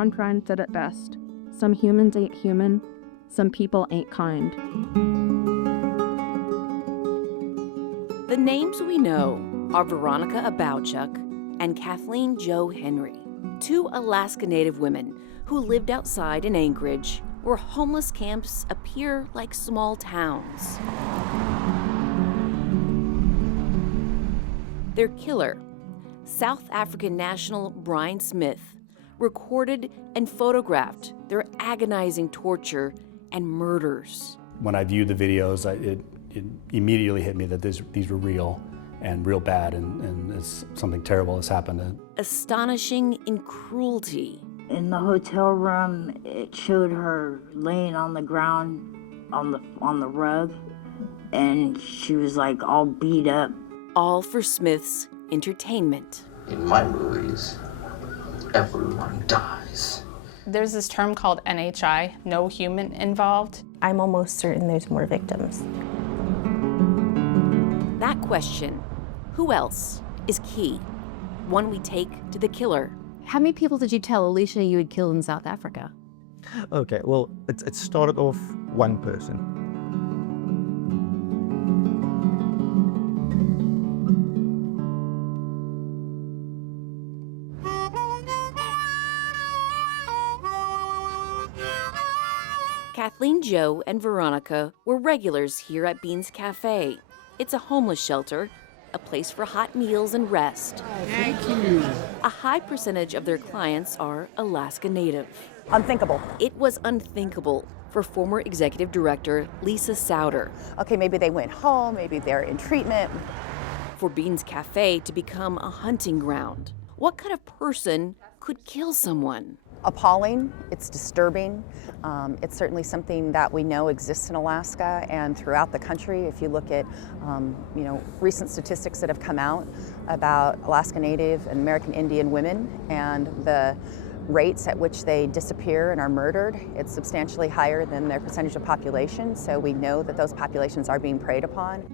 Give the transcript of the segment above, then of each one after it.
John Prine said it best. Some humans ain't human. Some people ain't kind. The names we know are Veronica Abowchuk and Kathleen Jo Henry, two Alaska Native women who lived outside in Anchorage, where homeless camps appear like small towns. Their killer, South African national Brian Smith, recorded and photographed their agonizing torture and murders. When I viewed the videos, it immediately hit me that these were real and real bad, and it's something terrible has happened. Astonishing in cruelty. In the hotel room, it showed her laying on the ground on the rug, and she was like all beat up. All for Smith's entertainment. In my movies, everyone dies. There's this term called NHI, no human involved. I'm almost certain there's more victims. That question, who else, is key. One we take to the killer. How many people did you tell Alicia you had killed in South Africa? Okay, well, it started off one person. Kathleen, Jo, and Veronica were regulars here at Bean's Cafe. It's a homeless shelter, a place for hot meals and rest. Thank you. A high percentage of their clients are Alaska Native. Unthinkable. It was unthinkable for former executive director Lisa Souter. Okay, maybe they went home, maybe they're in treatment. For Bean's Cafe to become a hunting ground. What kind of person could kill someone? Appalling, it's disturbing. It's certainly something that we know exists in Alaska and throughout the country. If you look at recent statistics that have come out about Alaska Native and American Indian women and the rates at which they disappear and are murdered, it's substantially higher than their percentage of population. So we know that those populations are being preyed upon.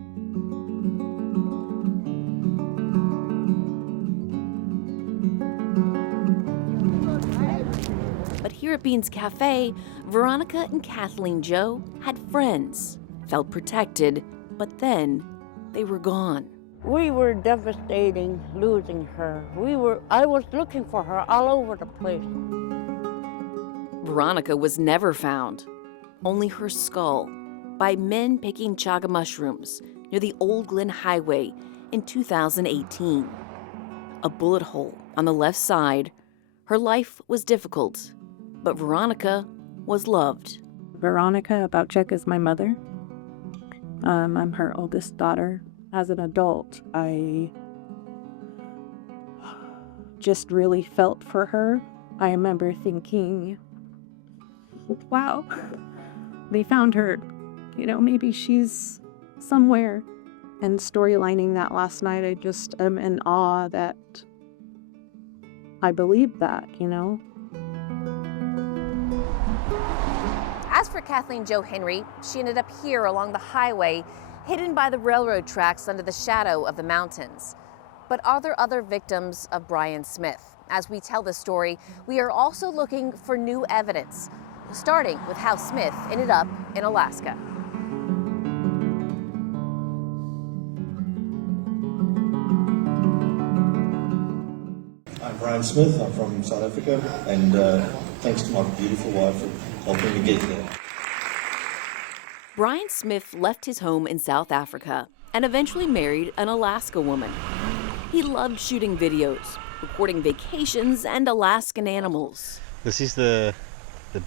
But here at Bean's Cafe, Veronica and Kathleen Jo had friends, felt protected, but then they were gone. We were devastating losing her. I was looking for her all over the place. Veronica was never found, only her skull, by men picking chaga mushrooms near the Old Glen Highway in 2018. A bullet hole on the left side. Her life was difficult, but Veronica was loved. Veronica Abowchuk is my mother. I'm her oldest daughter. As an adult, I just really felt for her. I remember thinking, wow, they found her, maybe she's somewhere. And storylining that last night, I just am in awe that I believed that, As for Kathleen Jo Henry, she ended up here along the highway, hidden by the railroad tracks under the shadow of the mountains. But are there other victims of Brian Smith? As we tell this story, we are also looking for new evidence, starting with how Smith ended up in Alaska. I'm Brian Smith, I'm from South Africa, and thanks to my beautiful wife for helping me get here. Brian Smith left his home in South Africa and eventually married an Alaska woman. He loved shooting videos, recording vacations and Alaskan animals. This is the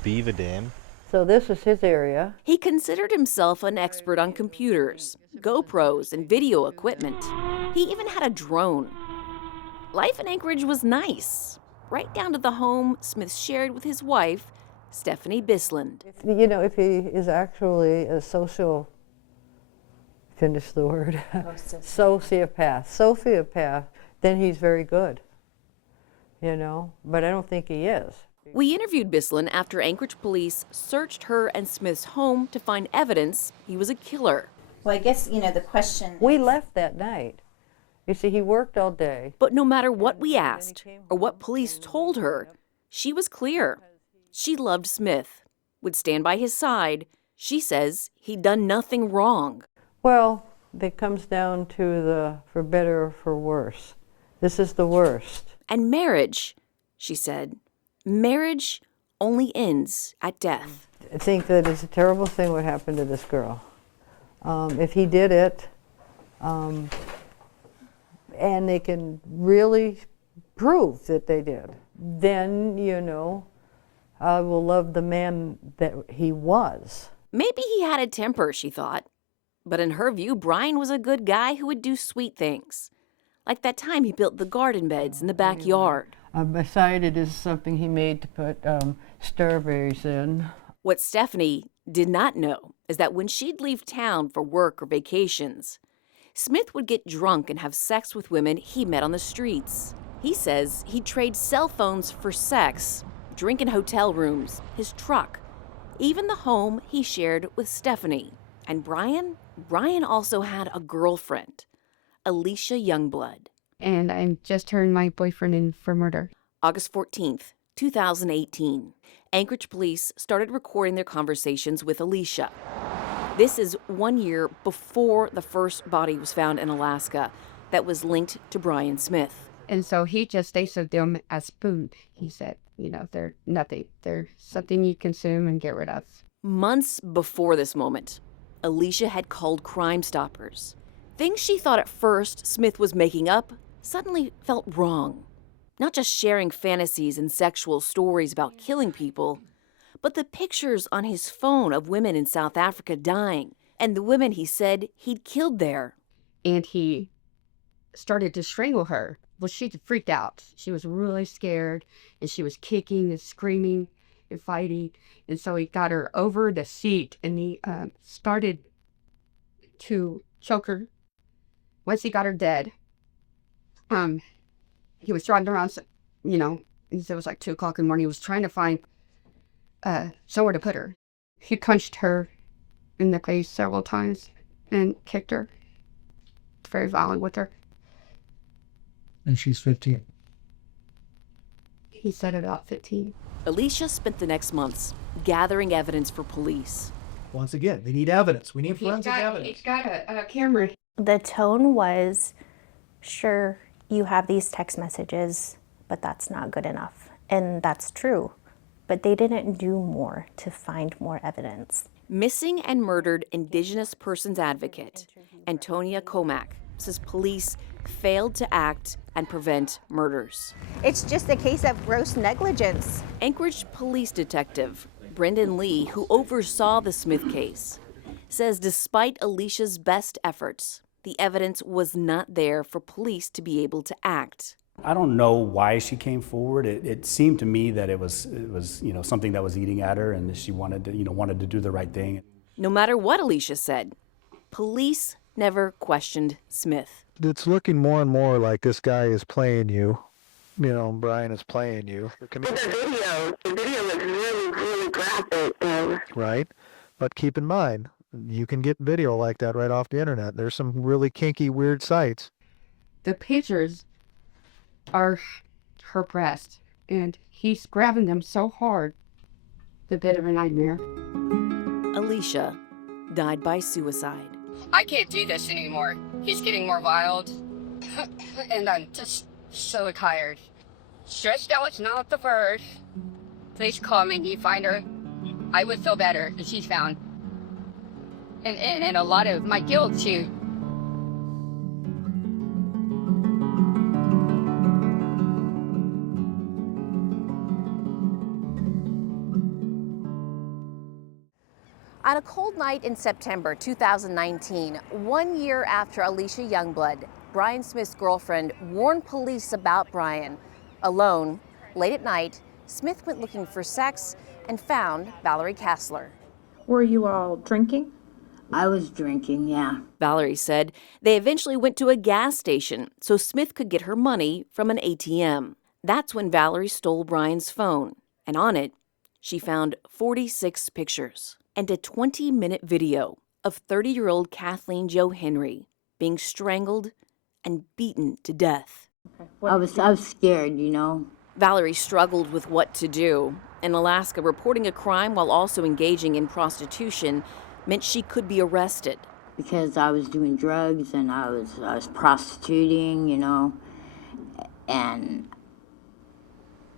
beaver dam. So this is his area. He considered himself an expert on computers, GoPros, and video equipment. He even had a drone. Life in Anchorage was nice, right down to the home Smith shared with his wife, Stephanie Bisland. If he is actually a finish the word, sociopath, then he's very good, but I don't think he is. We interviewed Bisland after Anchorage police searched her and Smith's home to find evidence he was a killer. Well, I guess, the question... We left that night. You see, he worked all day. But no matter what we asked or what police told her, She was clear. She loved Smith, would stand by his side. She says he'd done nothing wrong. Well, it comes down to the for better or for worse. This is the worst. And marriage, she said, marriage only ends at death. I think that it's a terrible thing what happened to this girl. If he did it, and they can really prove that they did, then, you know, I will love the man that he was. Maybe he had a temper, she thought. But in her view, Brian was a good guy who would do sweet things. Like that time he built the garden beds in the backyard. Beside it is something he made to put strawberries in. What Stephanie did not know is that when she'd leave town for work or vacations, Smith would get drunk and have sex with women he met on the streets. He says he'd trade cell phones for sex, drink in hotel rooms, his truck, even the home he shared with Stephanie. And Brian also had a girlfriend, Alicia Youngblood. And I just turned my boyfriend in for murder. August 14th, 2018. Anchorage police started recording their conversations with Alicia. This is 1 year before the first body was found in Alaska that was linked to Brian Smith. And so he just tastes of them as spoon. He said, you know, they're nothing. They're something you consume and get rid of. Months before this moment, Alicia had called Crime Stoppers. Things she thought at first Smith was making up suddenly felt wrong. Not just sharing fantasies and sexual stories about killing people, but the pictures on his phone of women in South Africa dying, and the women he said he'd killed there. And he started to strangle her. Well, she freaked out. She was really scared, and she was kicking and screaming and fighting. And so he got her over the seat, and he started to choke her. Once he got her dead, he was driving around, you know, it was like 2 o'clock in the morning. He was trying to find somewhere to put her. He punched her in the face several times and kicked her. Very violent with her. And she's 15. He said about 15. Alicia spent the next months gathering evidence for police. Once again, they need evidence. We need forensic evidence. He's got a camera. The tone was, sure, you have these text messages, but that's not good enough. And that's true. But they didn't do more to find more evidence. Missing and murdered Indigenous persons advocate Antonia Comack says police failed to act and prevent murders. It's just a case of gross negligence. Anchorage police detective Brendan Lee, who oversaw the Smith case, says despite Alicia's best efforts, the evidence was not there for police to be able to act. I don't know why she came forward. It seemed to me that it was you know, something that was eating at her, and she wanted to do the right thing. No matter what Alicia said, police never questioned Smith. It's looking more and more like this guy is playing you. You know, Brian is playing you. The video was really, really graphic. Right? But keep in mind, you can get video like that right off the internet. There's some really kinky, weird sites. The pictures are her breast, and he's grabbing them so hard. It's a bit of a nightmare. Alicia died by suicide. I can't do this anymore. He's getting more wild, and I'm just so tired. Stressed out is not the word. Please call me if you find her. I would feel better if she's found. And a lot of my guilt too. On a cold night in September 2019, 1 year after Alicia Youngblood, Brian Smith's girlfriend warned police about Brian. Alone, late at night, Smith went looking for sex and found Valerie Kassler. Were you all drinking? I was drinking, yeah. Valerie said they eventually went to a gas station so Smith could get her money from an ATM. That's when Valerie stole Brian's phone, and on it, she found 46 pictures and a 20-minute video of 30-year-old Kathleen Jo Henry being strangled and beaten to death. I was scared, you know. Valerie struggled with what to do. In Alaska, reporting a crime while also engaging in prostitution meant she could be arrested. Because I was doing drugs and I was prostituting, you know, and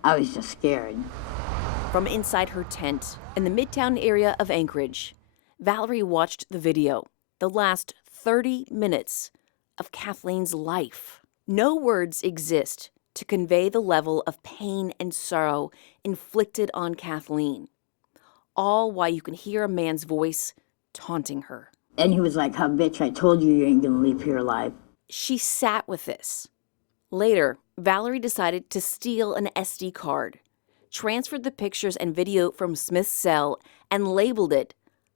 I was just scared. From inside her tent in the Midtown area of Anchorage, Valerie watched the video, the last 30 minutes of Kathleen's life. No words exist to convey the level of pain and sorrow inflicted on Kathleen, all while you can hear a man's voice taunting her. And he was like, "Huh, bitch, I told you ain't gonna leave here alive." She sat with this. Later, Valerie decided to steal an SD card, transferred the pictures and video from Smith's cell, and labeled it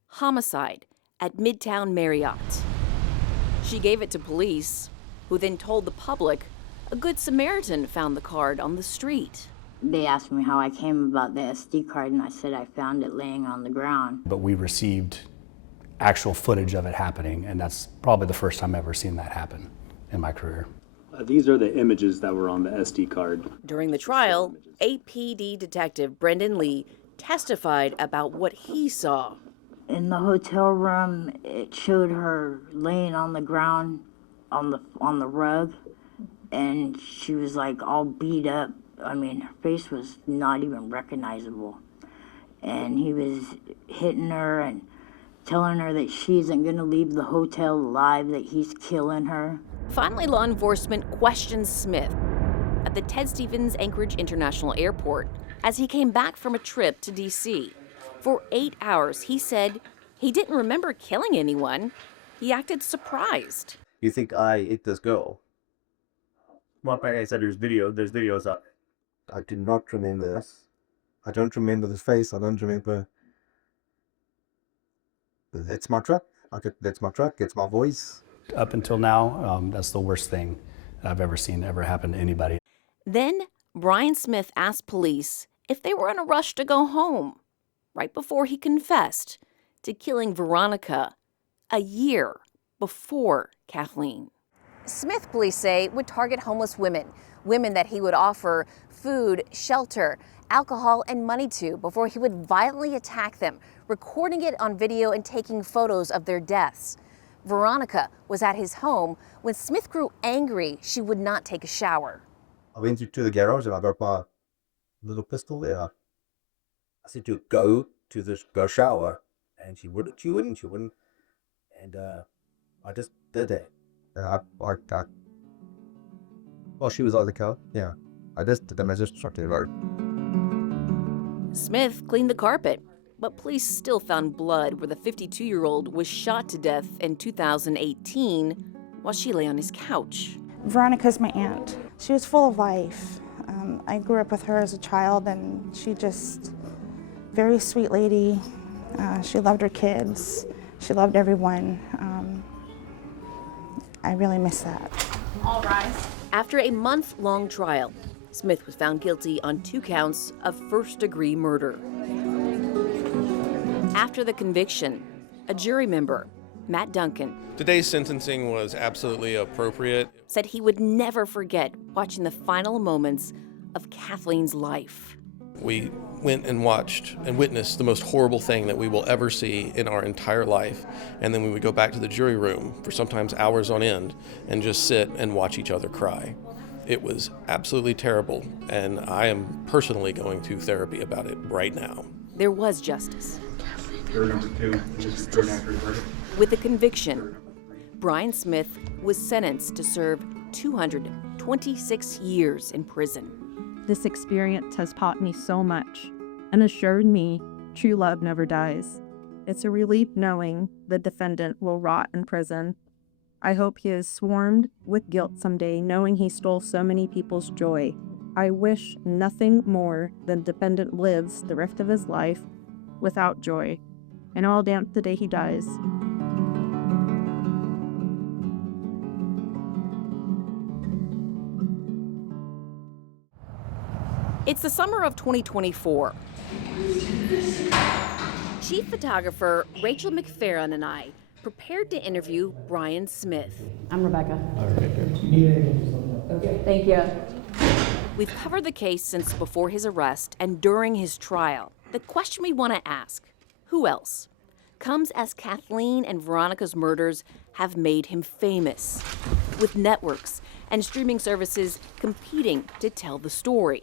homicide at Midtown Marriott. She gave it to police, who then told the public a Good Samaritan found the card on the street. They asked me how I came about the SD card, and I said I found it laying on the ground. But we received actual footage of it happening, and that's probably the first time I've ever seen that happen in my career. These are the images that were on the SD card. During the trial, APD detective Brendan Lee testified about what he saw. In the hotel room, it showed her laying on the ground on the rug, and she was like all beat up. I mean, her face was not even recognizable. And he was hitting her and telling her that she isn't going to leave the hotel alive, that he's killing her. Finally, law enforcement questioned Smith at the Ted Stevens Anchorage International Airport as he came back from a trip to D.C. For 8 hours, he said he didn't remember killing anyone. He acted surprised. You think I ate this girl? Well, like I said, there's videos up. I do not remember this. I don't remember the face. I don't remember. It's my truck. That's my truck. It's my voice. Up until now, that's the worst thing I've ever seen ever happen to anybody. Then Brian Smith asked police if they were in a rush to go home, right before he confessed to killing Veronica a year before Kathleen. Smith, police say, would target homeless women that he would offer food, shelter, alcohol, and money to before he would violently attack them, recording it on video and taking photos of their deaths. Veronica was at his home. When Smith grew angry, she would not take a shower. I went to the garage and I got my little pistol there. I said to her, go shower. And she wouldn't. And I just did that. Well, she was like the car. Yeah. I just did them. I just started to her. Smith cleaned the carpet, but police still found blood where the 52-year-old was shot to death in 2018 while she lay on his couch. Veronica's my aunt. She was full of life. I grew up with her as a child, and she just, very sweet lady. She loved her kids. She loved everyone. I really miss that. All rise. After a month-long trial, Smith was found guilty on 2 counts of first-degree murder. After the conviction, a jury member, Matt Duncan, today's sentencing was absolutely appropriate. Said he would never forget watching the final moments of Kathleen's life. We went and watched and witnessed the most horrible thing that we will ever see in our entire life. And then we would go back to the jury room for sometimes hours on end and just sit and watch each other cry. It was absolutely terrible, and I am personally going to therapy about it right now. There was justice. Juror number 2, just for an accurate verdict. With the conviction, Brian Smith was sentenced to serve 226 years in prison. This experience has taught me so much and assured me true love never dies. It's a relief knowing the defendant will rot in prison. I hope he is swarmed with guilt someday, knowing he stole so many people's joy. I wish nothing more than the defendant lives the rest of his life without joy, and I'll dance the day he dies. It's the summer of 2024. Chief photographer Rachel McFerrin and I prepared to interview Brian Smith. I'm Rebecca. Hi, Rebecca. Okay, thank you. We've covered the case since before his arrest and during his trial. The question we want to ask, who else, comes as Kathleen and Veronica's murders have made him famous, with networks and streaming services competing to tell the story.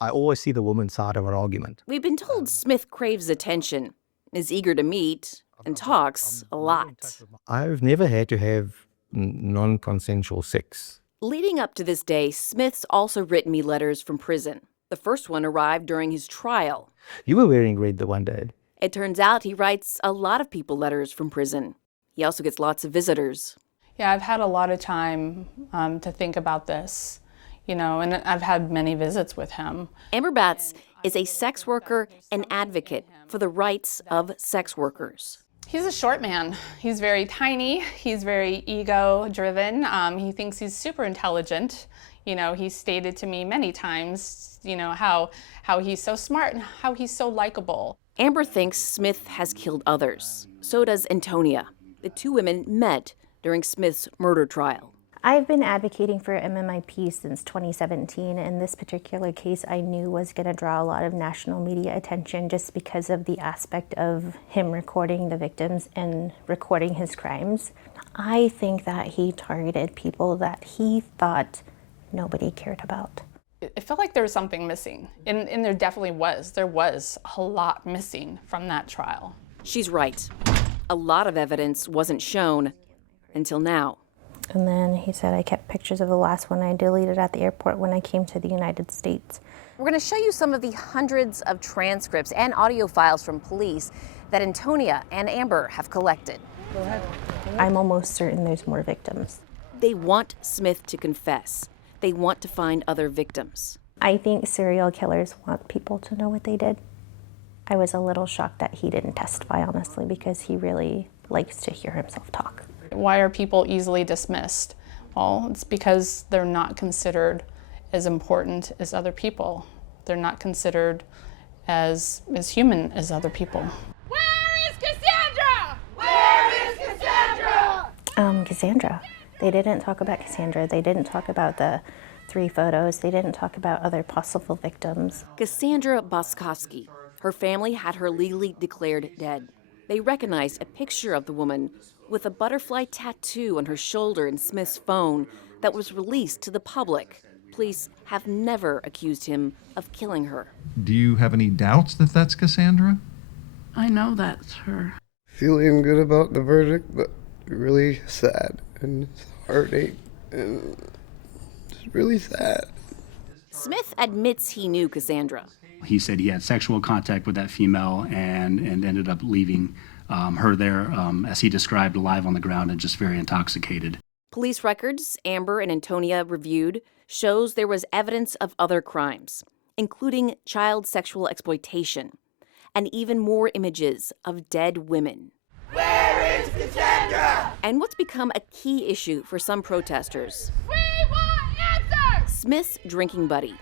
I always see the woman's side of our argument. We've been told Smith craves attention, is eager to meet, and talks a lot. I've never had to have non-consensual sex. Leading up to this day, Smith's also written me letters from prison. The first one arrived during his trial. You were wearing red the one day. It turns out he writes a lot of people letters from prison. He also gets lots of visitors. Yeah, I've had a lot of time to think about this, and I've had many visits with him. Amber Batts is a sex worker and advocate for the rights of sex workers. He's a short man. He's very tiny. He's very ego-driven. He thinks he's super intelligent. He's stated to me many times, how he's so smart and how he's so likable. Amber thinks Smith has killed others. So does Antonia. The two women met during Smith's murder trial. I've been advocating for MMIP since 2017, and this particular case I knew was going to draw a lot of national media attention just because of the aspect of him recording the victims and recording his crimes. I think that he targeted people that he thought nobody cared about. It felt like there was something missing, and there definitely was. There was a lot missing from that trial. She's right. A lot of evidence wasn't shown until now. And then he said I kept pictures of the last one I deleted at the airport when I came to the United States. We're going to show you some of the hundreds of transcripts and audio files from police that Antonia and Amber have collected. Go ahead. I'm almost certain there's more victims. They want Smith to confess. They want to find other victims. I think serial killers want people to know what they did. I was a little shocked that he didn't testify, honestly, because he really likes to hear himself talk. Why are people easily dismissed? Well, it's because they're not considered as important as other people. They're not considered as human as other people. Where is Cassandra? Where is Cassandra? Cassandra. They didn't talk about Cassandra. They didn't talk about the 3 photos. They didn't talk about other possible victims. Cassandra Boskowski. Her family had her legally declared dead. They recognized a picture of the woman with a butterfly tattoo on her shoulder in Smith's phone that was released to the public. Police have never accused him of killing her. Do you have any doubts that that's Cassandra? I know that's her. Feeling good about the verdict, but really sad and heartache and just really sad. Smith admits he knew Cassandra. He said he had sexual contact with that female and ended up leaving her there, as he described, alive on the ground and just very intoxicated. Police records Amber and Antonia reviewed shows there was evidence of other crimes, including child sexual exploitation, and even more images of dead women. Where is Cassandra? And what's become a key issue for some protesters. We want answers! Smith's drinking buddy,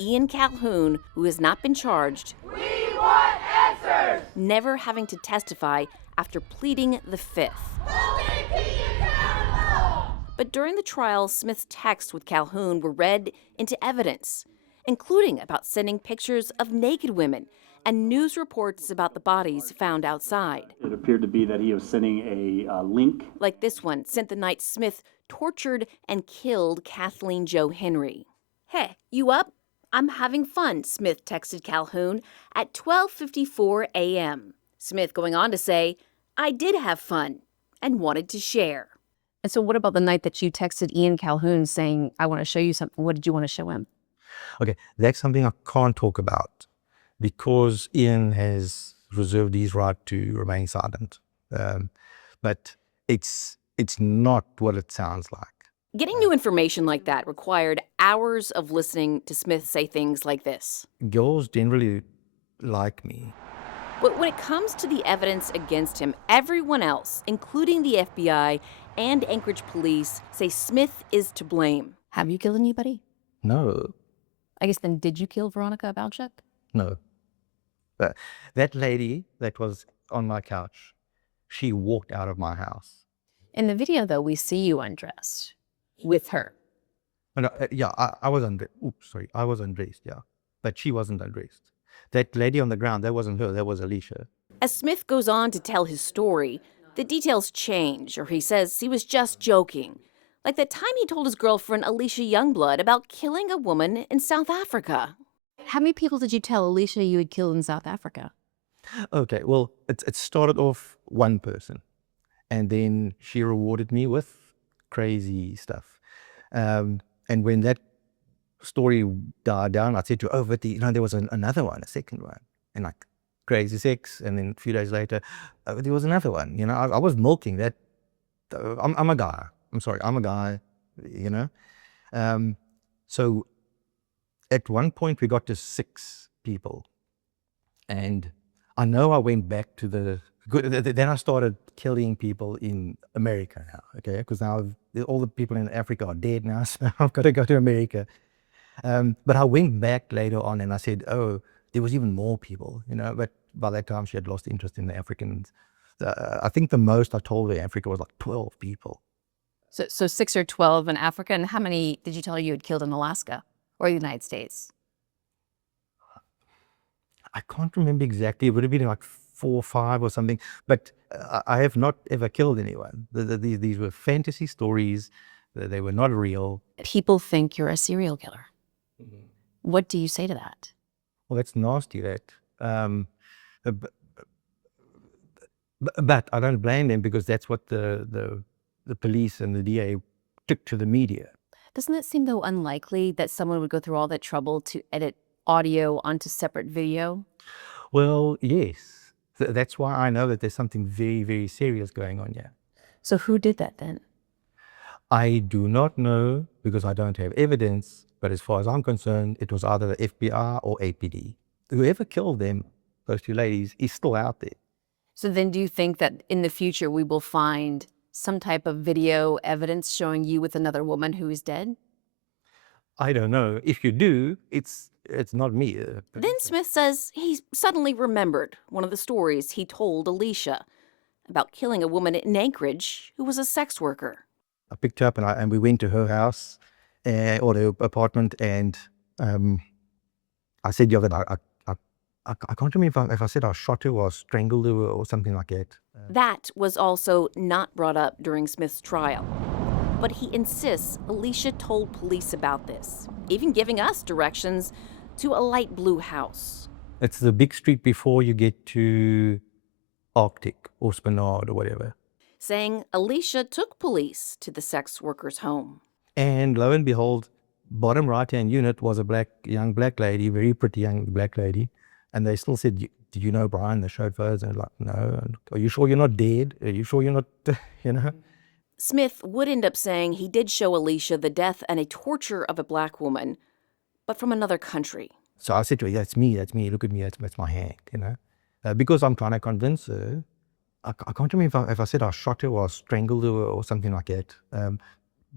Ian Calhoun, who has not been charged. We want answers! Never having to testify after pleading the Fifth. But during the trial, Smith's texts with Calhoun were read into evidence, including about sending pictures of naked women and news reports about the bodies found outside. It appeared to be that he was sending a link. Like this one, sent the night Smith tortured and killed Kathleen Jo Henry. Hey, you up? I'm having fun, Smith texted Calhoun at 12:54 a.m. Smith going on to say, I did have fun and wanted to share. And so what about the night that you texted Ian Calhoun saying, I want to show you something? What did you want to show him? Okay, that's something I can't talk about because Ian has reserved his right to remain silent. But it's not what it sounds like. Getting new information like that required hours of listening to Smith say things like this. Girls generally like me. But when it comes to the evidence against him, everyone else, including the FBI and Anchorage police, say Smith is to blame. Have you killed anybody? No. I guess then did you kill Veronica Balchuk? No. That lady that was on my couch, she walked out of my house. In the video, though, we see you undressed with her. Yeah, I was undressed. Oops, sorry, I was undressed, yeah. But she wasn't undressed. That lady on the ground, that wasn't her, that was Alicia. As Smith goes on to tell his story, the details change, or he says he was just joking. Like the time he told his girlfriend, Alicia Youngblood, about killing a woman in South Africa. How many people did you tell Alicia you had killed in South Africa? Okay, well, it started off one person, and then she rewarded me with crazy stuff. And when that story died down, I said to her, oh, but there was another one, a second one, and like crazy sex, and then a few days later, there was another one. I was milking that. I'm a guy. I'm sorry, I'm a guy. So at one point we got to 6 people, and I know I went back to then I started killing people in America now, okay? Because now all the people in Africa are dead now, so I've got to go to America. But I went back later on and I said, oh, there was even more people, but by that time she had lost interest in the Africans. I think the most I told her Africa was like 12 people. So 6 or 12 in Africa, and how many did you tell her you had killed in Alaska or the United States? I can't remember exactly. It would have been like 4 or 5 or something, but I have not ever killed anyone. These were fantasy stories. They were not real. People think you're a serial killer. What do you say to that? Well, that's nasty, that. But I don't blame them, because that's what the police and the DA took to the media. Doesn't it seem, though, unlikely that someone would go through all that trouble to edit audio onto separate video? Well, yes. That's why I know that there's something very, very serious going on here. So who did that then? I do not know, because I don't have evidence, but as far as I'm concerned, it was either the FBI or APD. Whoever killed them, those 2 ladies, is still out there. So then do you think that in the future we will find some type of video evidence showing you with another woman who is dead? I don't know. If you do, it's not me. Then Smith says he suddenly remembered one of the stories he told Alicia about killing a woman in Anchorage who was a sex worker. I picked her up and we went to her house or the apartment, and I said, yeah, that I can't remember if I said I shot her or strangled her or something like that. That was also not brought up during Smith's trial. But he insists Alicia told police about this, even giving us directions to a light blue house. It's the big street before you get to Arctic or Spanard or whatever. Saying Alicia took police to the sex worker's home. And lo and behold, bottom right-hand unit was a young black lady, very pretty young black lady. And they still said, did you know Brian? They showed photos, and they're like, no. Are you sure you're not dead? Are you sure you're not, Smith would end up saying he did show Alicia the death and a torture of a black woman, but from another country. So I said to her, that's me, look at me, that's my hand, because I'm trying to convince her. I can't remember if I said I shot her or strangled her or something like that.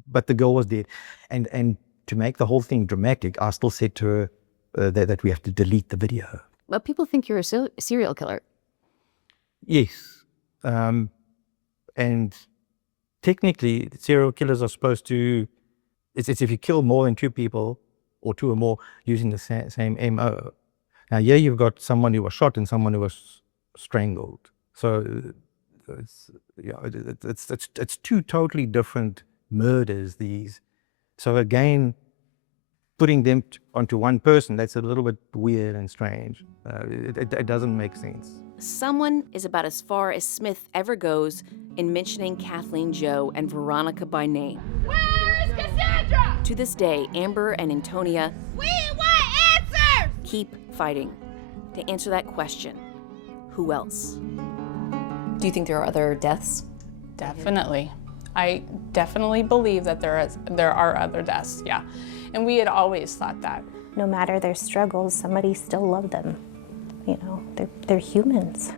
But the girl was dead. And to make the whole thing dramatic, I still said to her that we have to delete the video. But people think you're a serial killer. Yes. And technically, serial killers are supposed to, it's if you kill more than 2 people or 2 or more using the same MO. Now here you've got someone who was shot and someone who was strangled. So it's 2 totally different murders, these. So again, putting them onto one person, that's a little bit weird and strange. It doesn't make sense. Someone is about as far as Smith ever goes in mentioning Kathleen, Joe, and Veronica by name. Where is Cassandra? To this day, Amber and Antonia We want answers! keep fighting to answer that question. Who else? Do you think there are other deaths? Definitely. I definitely believe that there are other deaths, yeah. And we had always thought that. No matter their struggles, somebody still loved them. They're humans.